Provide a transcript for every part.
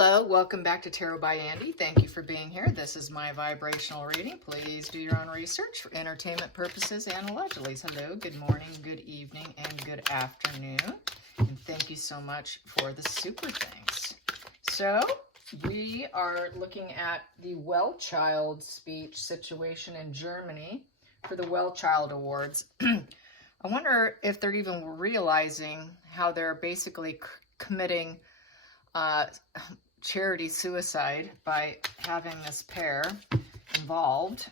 Hello, welcome back to Tarot by Andy. Thank you for being here. This is my vibrational reading. Please do your own research for entertainment purposes and allegedly. Hello, good morning, good evening, and good afternoon. And thank you so much for the super thanks. So, we are looking at the wellchild speech situation in Germany for the wellchild awards. I wonder if they're even realizing how they're basically committing charity suicide by having this pair involved.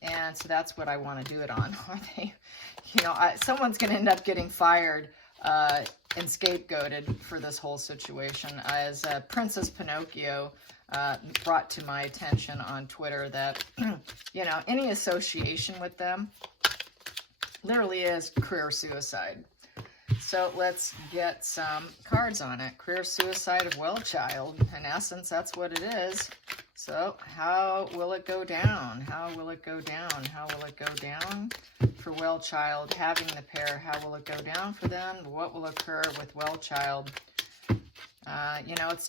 And so that's what I want to do it on. Are they, someone's going to end up getting fired and scapegoated for this whole situation. As Princess Pinocchio brought to my attention on Twitter that, any association with them literally is career suicide. So let's get some cards on it. Career suicide of wellchild. In essence, that's what it is. So how will it go down? How will it go down? How will it go down for wellchild having the pair? How will it go down for them? What will occur with wellchild? It's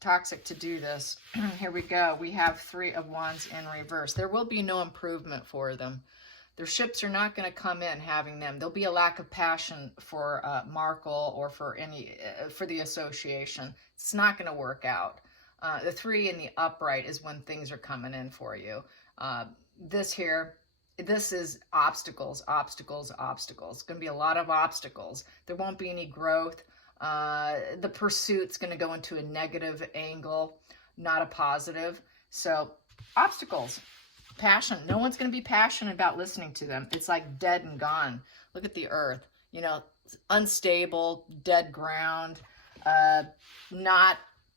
toxic to do this. Here we go. We have 3 of Wands in reverse. There will be no improvement for them. Their ships are not going to come in having them. There'll be a lack of passion for Markle or for the association. It's not going to work out. The 3 in the upright is when things are coming in for you. This is obstacles, obstacles, obstacles. It's going to be a lot of obstacles. There won't be any growth. The pursuit's going to go into a negative angle, not a positive. So, obstacles. Passion. No one's going to be passionate about listening to them. It's like dead and gone. Look at the earth. Unstable, dead ground. The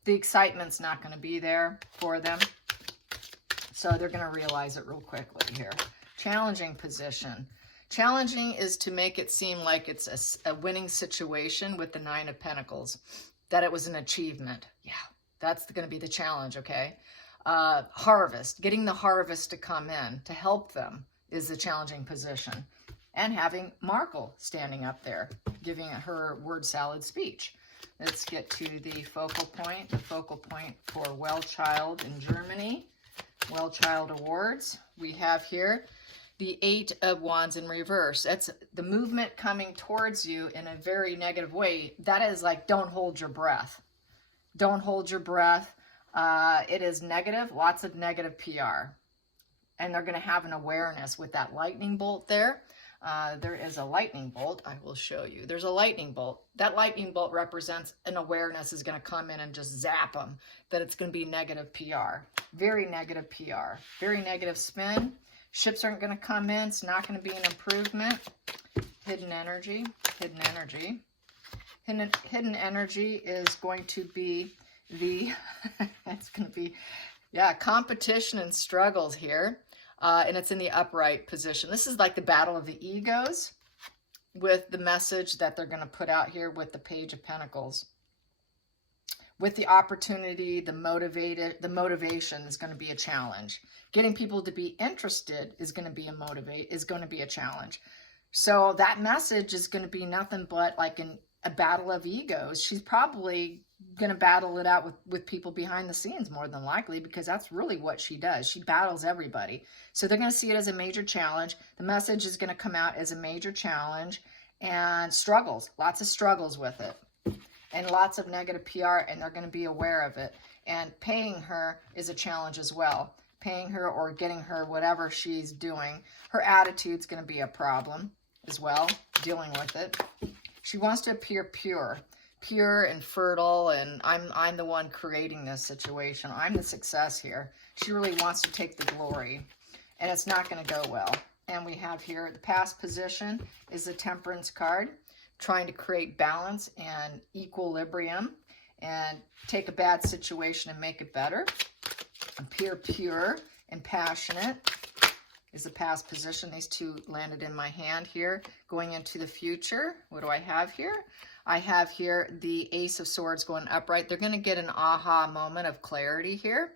excitement's not going to be there for them. So they're going to realize it real quickly here. Challenging position. Challenging is to make it seem like it's a winning situation with the 9 of Pentacles. That it was an achievement. Yeah, that's going to be the challenge, okay? Harvest, getting the harvest to come in to help them is the challenging position. And having Markle standing up there, giving her word salad speech. Let's get to the focal point for wellchild in Germany. Wellchild awards. We have here the 8 of Wands in reverse. That's the movement coming towards you in a very negative way. That is like, don't hold your breath. Don't hold your breath. It is negative, lots of negative PR. And they're going to have an awareness with that lightning bolt there. There is a lightning bolt. I will show you. There's a lightning bolt. That lightning bolt represents an awareness is going to come in and just zap them. That it's going to be negative PR. Very negative PR. Very negative spin. Ships aren't going to come in. It's not going to be an improvement. Hidden energy. Hidden energy. Hidden energy is going to be it's going to be, competition and struggles here. And it's in the upright position. This is like the battle of the egos with the message that they're going to put out here with the Page of Pentacles. With the opportunity, the motivation is going to be a challenge. Getting people to be interested is going to be a challenge. So that message is going to be nothing but like a battle of egos. She's probably going to battle it out with people behind the scenes more than likely, because that's really what she does. She battles everybody. So they're going to see it as a major challenge. The message is going to come out as a major challenge and struggles, lots of struggles with it and lots of negative PR, and they're going to be aware of it. And paying her is a challenge as well. Paying her or getting her whatever she's doing. Her attitude's going to be a problem as well, dealing with it. She wants to appear pure and fertile, and I'm the one creating this situation. I'm the success here. She really wants to take the glory, and it's not going to go well. And we have here the past position is the Temperance card, trying to create balance and equilibrium and take a bad situation and make it better. Appear pure and passionate is the past position. These 2 landed in my hand here. Going into the future, what do I have here? I have here the Ace of Swords going upright. They're going to get an aha moment of clarity here.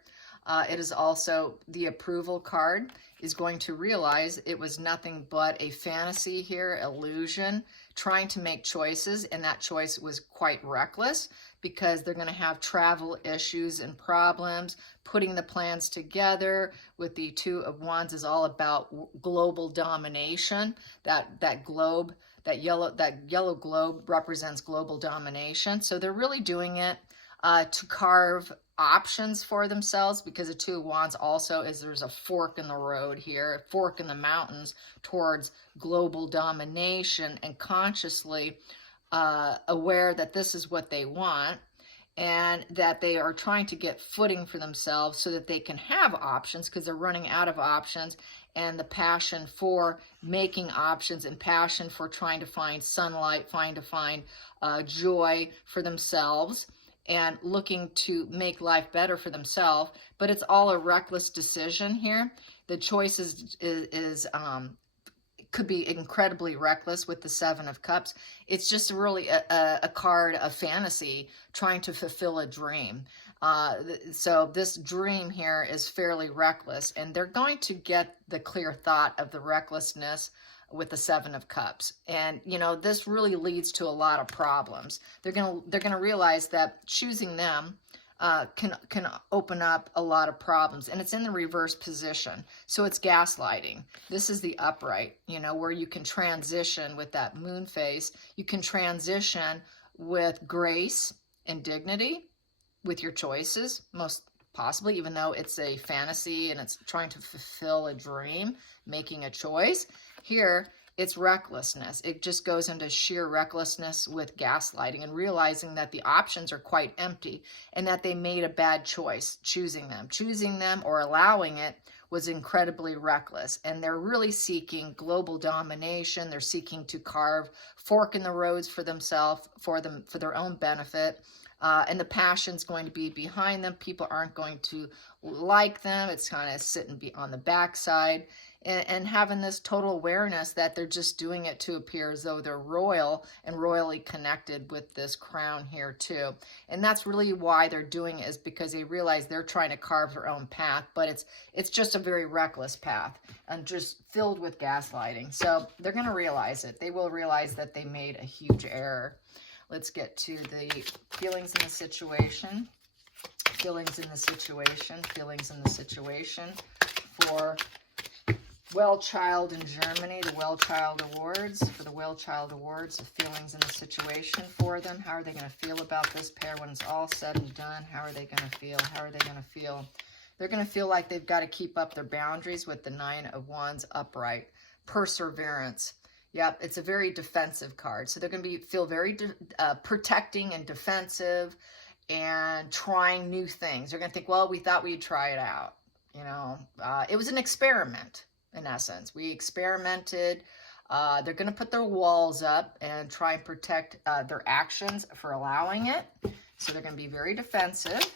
It is also the approval card is going to realize it was nothing but a fantasy here, illusion, trying to make choices, and that choice was quite reckless because they're going to have travel issues and problems. Putting the plans together with the Two of Wands is all about global domination. That globe, that yellow globe represents global domination. So they're really doing it to carve options for themselves, because the Two of Wands also is, there's a fork in the road here, a fork in the mountains towards global domination, and consciously aware that this is what they want, and that they are trying to get footing for themselves so that they can have options, because they're running out of options, and the passion for making options and passion for trying to find sunlight, find joy for themselves, and looking to make life better for themselves. But it's all a reckless decision here. The choice could be incredibly reckless with the Seven of Cups. It's just really a card of fantasy trying to fulfill a dream. So this dream here is fairly reckless, and they're going to get the clear thought of the recklessness with the Seven of Cups. And, you know, this really leads to a lot of problems. They're gonna realize that choosing them can open up a lot of problems, and it's in the reverse position. So it's gaslighting. This is the upright, you know, where you can transition with that moon face. You can transition with grace and dignity with your choices, most possibly, even though it's a fantasy and it's trying to fulfill a dream, making a choice. Here, it's recklessness. It just goes into sheer recklessness with gaslighting, and realizing that the options are quite empty, and that they made a bad choice choosing them. Choosing them or allowing it was incredibly reckless, and they're really seeking global domination. They're seeking to carve fork in the roads for themselves, for their own benefit. And the passion's going to be behind them. People aren't going to like them. It's kind of sitting on the backside, and having this total awareness that they're just doing it to appear as though they're royal and royally connected with this crown here too. And that's really why they're doing it, is because they realize they're trying to carve their own path, but it's just a very reckless path and just filled with gaslighting. So they're going to realize it. They will realize that they made a huge error. Let's get to the feelings in the situation. Feelings in the situation. Feelings in the situation for Wellchild in Germany, the Wellchild Awards. For the Wellchild Awards, the feelings in the situation for them. How are they going to feel about this pair when it's all said and done? How are they going to feel? How are they going to feel? They're going to feel like they've got to keep up their boundaries with the Nine of Wands upright. Perseverance. Yep, it's a very defensive card. So they're going to feel very protecting and defensive and trying new things. They're going to think, well, we thought we'd try it out. You know, it was an experiment, in essence. We experimented. They're going to put their walls up and try and protect their actions for allowing it. So they're going to be very defensive.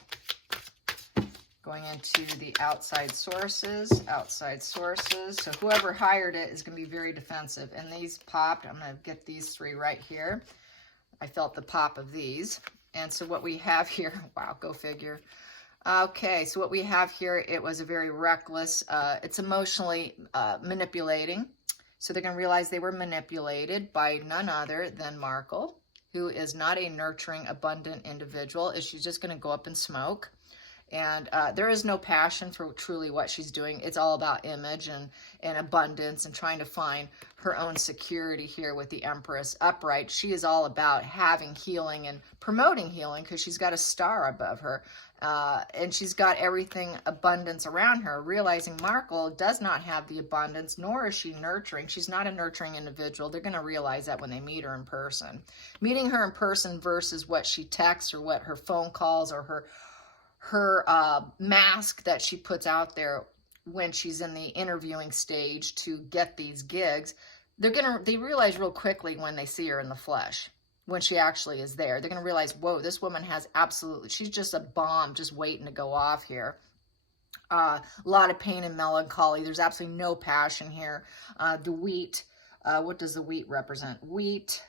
Going into the outside sources. So whoever hired it is going to be very defensive. And these popped. I'm going to get these three right here. I felt the pop of these. And so what we have here, wow, go figure. Okay, so what we have here, it was a very reckless, it's emotionally manipulating. So they're going to realize they were manipulated by none other than Markle, who is not a nurturing, abundant individual. She's just going to go up and smoke. And there is no passion for truly what she's doing. It's all about image and abundance and trying to find her own security here with the Empress upright. She is all about having healing and promoting healing, because she's got a star above her. And she's got everything abundance around her, realizing Markle does not have the abundance, nor is she nurturing. She's not a nurturing individual. They're going to realize that when they meet her in person. Meeting her in person versus what she texts or what her phone calls or her mask that she puts out there when she's in the interviewing stage to get these gigs, they realize real quickly when they see her in the flesh, when she actually is there. They're going to realize, whoa, this woman has absolutely, she's just a bomb just waiting to go off here. A lot of pain and melancholy. There's absolutely no passion here. The wheat, what does the wheat represent? Wheat,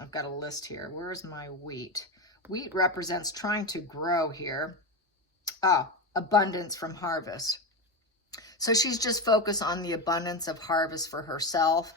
I've got a list here. Where's my wheat? Wheat represents trying to grow here. Abundance from harvest. So she's just focused on the abundance of harvest for herself,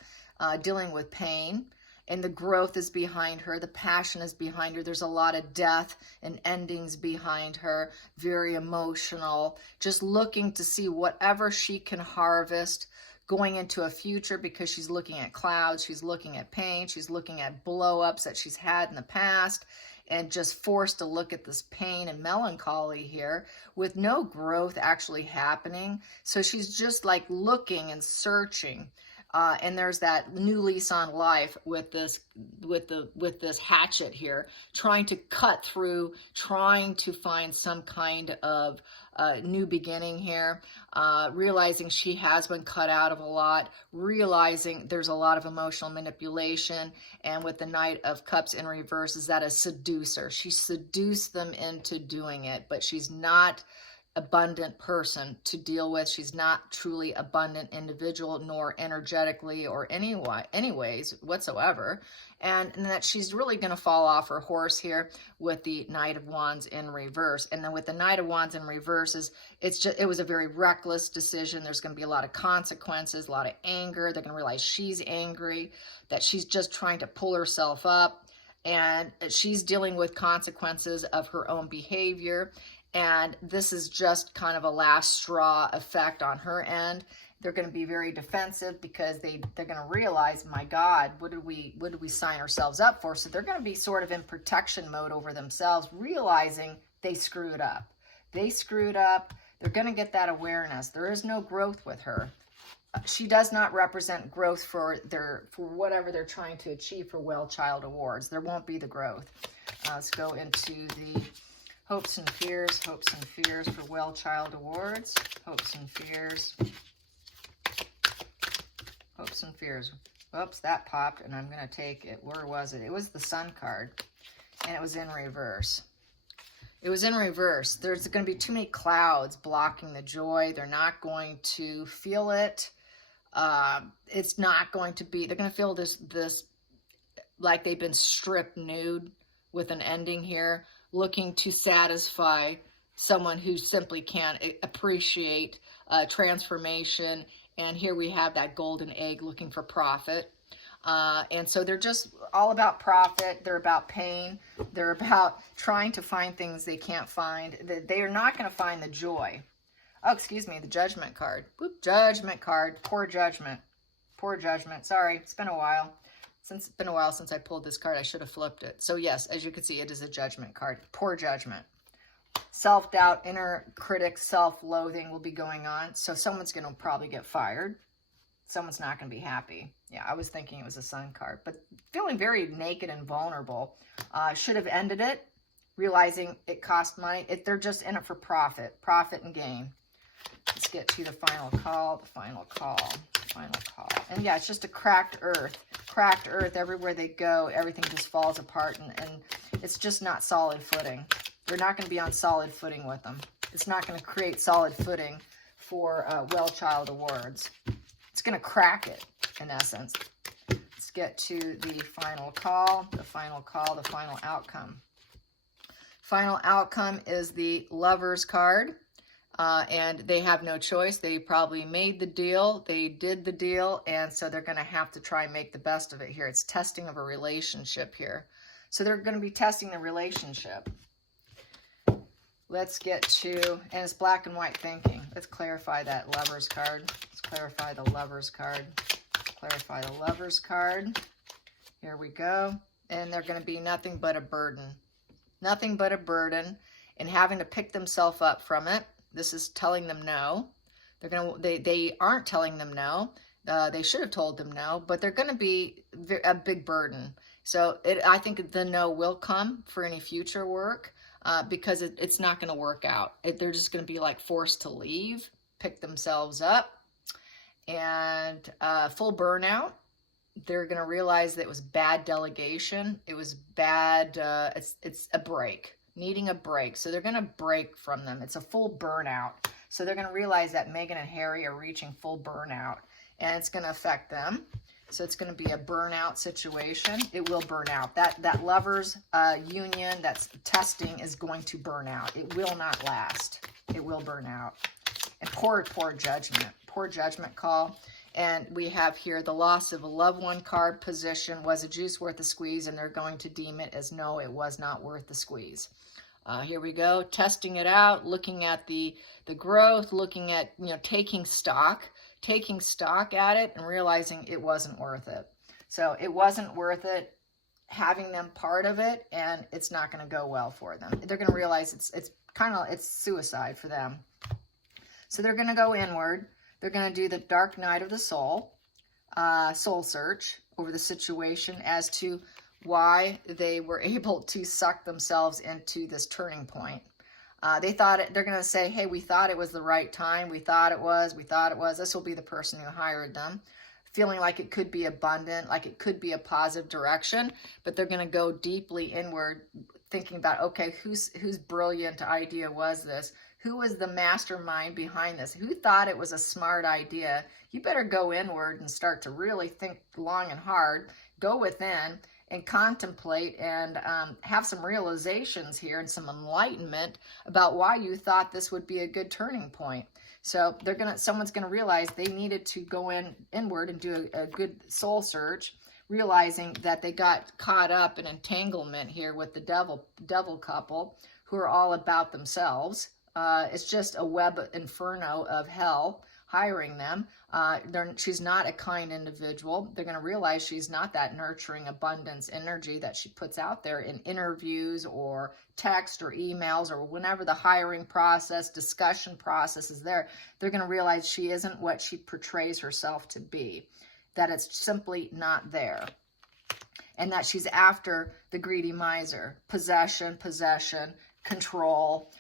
dealing with pain and the growth is behind her. The passion is behind her. There's a lot of death and endings behind her. Very emotional, just looking to see whatever she can harvest going into a future, because she's looking at clouds, she's looking at pain, she's looking at blow-ups that she's had in the past, and just forced to look at this pain and melancholy here with no growth actually happening. So she's just like looking and searching. And there's that new lease on life with this hatchet here, trying to cut through, trying to find some kind of new beginning here, realizing she has been cut out of a lot, realizing there's a lot of emotional manipulation, and with the Knight of Cups in reverse, is that a seducer. She seduced them into doing it, but she's not abundant person to deal with. She's not truly abundant individual, nor energetically or anyways whatsoever, and that she's really going to fall off her horse here with the Knight of Wands in reverse. And then with the Knight of Wands in reverse, it was a very reckless decision. There's going to be a lot of consequences, a lot of anger. They're going to realize she's angry, that she's just trying to pull herself up, and she's dealing with consequences of her own behavior. And this is just kind of a last straw effect on her end. They're going to be very defensive because they're going to realize, my God, what did we sign ourselves up for? So they're going to be sort of in protection mode over themselves, realizing they screwed up. They screwed up. They're going to get that awareness. There is no growth with her. She does not represent growth for whatever they're trying to achieve for Wellchild Awards. There won't be the growth. Let's go into the hopes and fears for Wellchild Awards. Hopes and fears. Hopes and fears. Oops, that popped, and I'm going to take it. Where was it? It was the Sun card, and it was in reverse. It was in reverse. There's going to be too many clouds blocking the joy. They're not going to feel it. It's not going to be, they're going to feel this like they've been stripped nude with an ending here, looking to satisfy someone who simply can't appreciate transformation. And here we have that golden egg looking for profit. And so they're just all about profit. They're about pain. They're about trying to find things they can't find. They are not going to find the joy. Oh, excuse me, the Judgment card. Whoop, Judgment card. Poor judgment. Poor judgment. Sorry, it's been a while. Since it's been a while since I pulled this card, I should have flipped it. So yes, as you can see, it is a Judgment card. Poor judgment. Self-doubt, inner critic, self-loathing will be going on. So someone's going to probably get fired. Someone's not going to be happy. Yeah, I was thinking it was a Sun card. But feeling very naked and vulnerable. Should have ended it, realizing it cost money. They're just in it for profit and gain. Let's get to the final call, And yeah, it's just a cracked earth. Cracked earth, everywhere they go, everything just falls apart, and it's just not solid footing. They're not going to be on solid footing with them. It's not going to create solid footing for Wellchild Awards. It's going to crack it, in essence. Let's get to the final call, the final outcome. Final outcome is the Lovers card. And they have no choice. They probably made the deal. They did the deal. And so they're going to have to try and make the best of it here. It's testing of a relationship here. So they're going to be testing the relationship. Let's get to, and it's black and white thinking. Let's clarify that Lovers card. Let's clarify the Lovers card. Clarify the Lovers card. Here we go. And they're going to be nothing but a burden. Nothing but a burden, and having to pick themselves up from it. This is telling them no. They aren't telling them no. They should have told them no, but they're going to be a big burden. So I think the no will come for any future work because it's not going to work out. They're just going to be like forced to leave, pick themselves up, and full burnout. They're going to realize that it was bad delegation. It was bad. It's a break. Needing a break. So they're going to break from them. It's a full burnout. So they're going to realize that Meghan and Harry are reaching full burnout, and it's going to affect them. So it's going to be a burnout situation. It will burn out. That Lovers union, that's testing, is going to burn out. It will not last. It will burn out. And poor judgment. Poor judgment call. And we have here the loss of a loved one card position. Was a juice worth a squeeze? And they're going to deem it as no, it was not worth the squeeze. Here we go, testing it out, looking at the growth, looking at, taking stock at it and realizing it wasn't worth it. So it wasn't worth it having them part of it, and it's not going to go well for them. They're going to realize it's suicide for them. So they're going to go inward. They're going to do the dark night of the soul, soul search over the situation as to why they were able to suck themselves into this turning point. They're going to say, hey, we thought it was the right time. We thought it was. This will be the person who hired them. Feeling like it could be abundant, like it could be a positive direction, but they're going to go deeply inward, thinking about, okay, whose brilliant idea was this? Who was the mastermind behind this? Who thought it was a smart idea? You better go inward and start to really think long and hard, go within and contemplate and have some realizations here and some enlightenment about why you thought this would be a good turning point. So someone's gonna realize they needed to go inward and do a good soul search, realizing that they got caught up in entanglement here with the devil couple who are all about themselves. It's just a web inferno of hell hiring them. She's not a kind individual. They're going to realize she's not that nurturing abundance energy that she puts out there in interviews or text or emails or whenever the hiring process, discussion process is there. They're going to realize she isn't what she portrays herself to be, that it's simply not there. And that she's after the greedy miser, possession, control,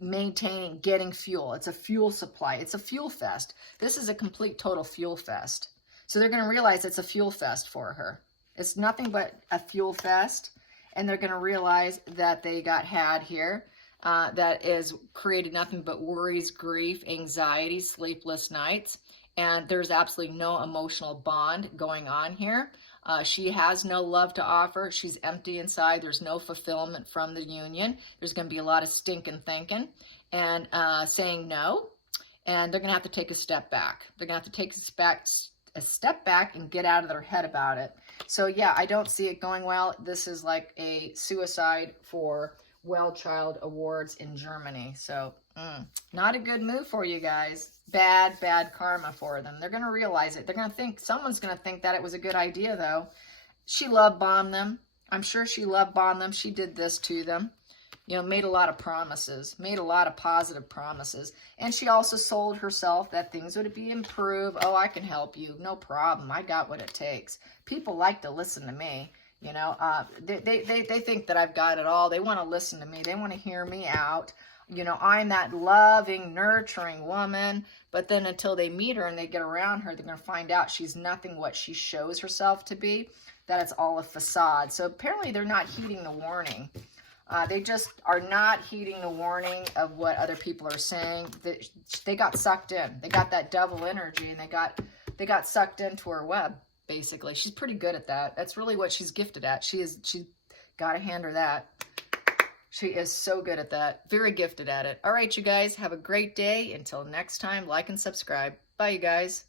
maintaining, getting fuel. It's a fuel supply. It's a fuel fest. This is a complete total fuel fest. So they're going to realize it's a fuel fest for her. It's nothing but a fuel fest. And they're going to realize that they got had here. That is created nothing but worries, grief, anxiety, sleepless nights. And there's absolutely no emotional bond going on here. She has no love to offer. She's empty inside. There's no fulfillment from the union. There's going to be a lot of stinking thinking and saying no. And they're going to have to take a step back. They're going to have to take a step back and get out of their head about it. So yeah, I don't see it going well. This is like a suicide for Wellchild Awards in Germany. So not a good move for you guys. Bad karma for them. They're going to realize it. They're going to think, someone's going to think that it was a good idea though. She love bombed them. I'm sure she love bombed them. She did this to them. Made a lot of promises, made a lot of positive promises. And she also sold herself that things would be improved. Oh, I can help you. No problem. I got what it takes. People like to listen to me. They think that I've got it all. They want to listen to me. They want to hear me out. I'm that loving, nurturing woman. But then until they meet her and they get around her, they're going to find out she's nothing what she shows herself to be, that it's all a facade. So apparently they're not heeding the warning. They just are not heeding the warning of what other people are saying. They got sucked in. They got that devil energy, and they got sucked into her web, basically. She's pretty good at that. That's really what she's gifted at. She's got to hand her that. She is so good at that. Very gifted at it. All right, you guys, have a great day. Until next time, like and subscribe. Bye, you guys.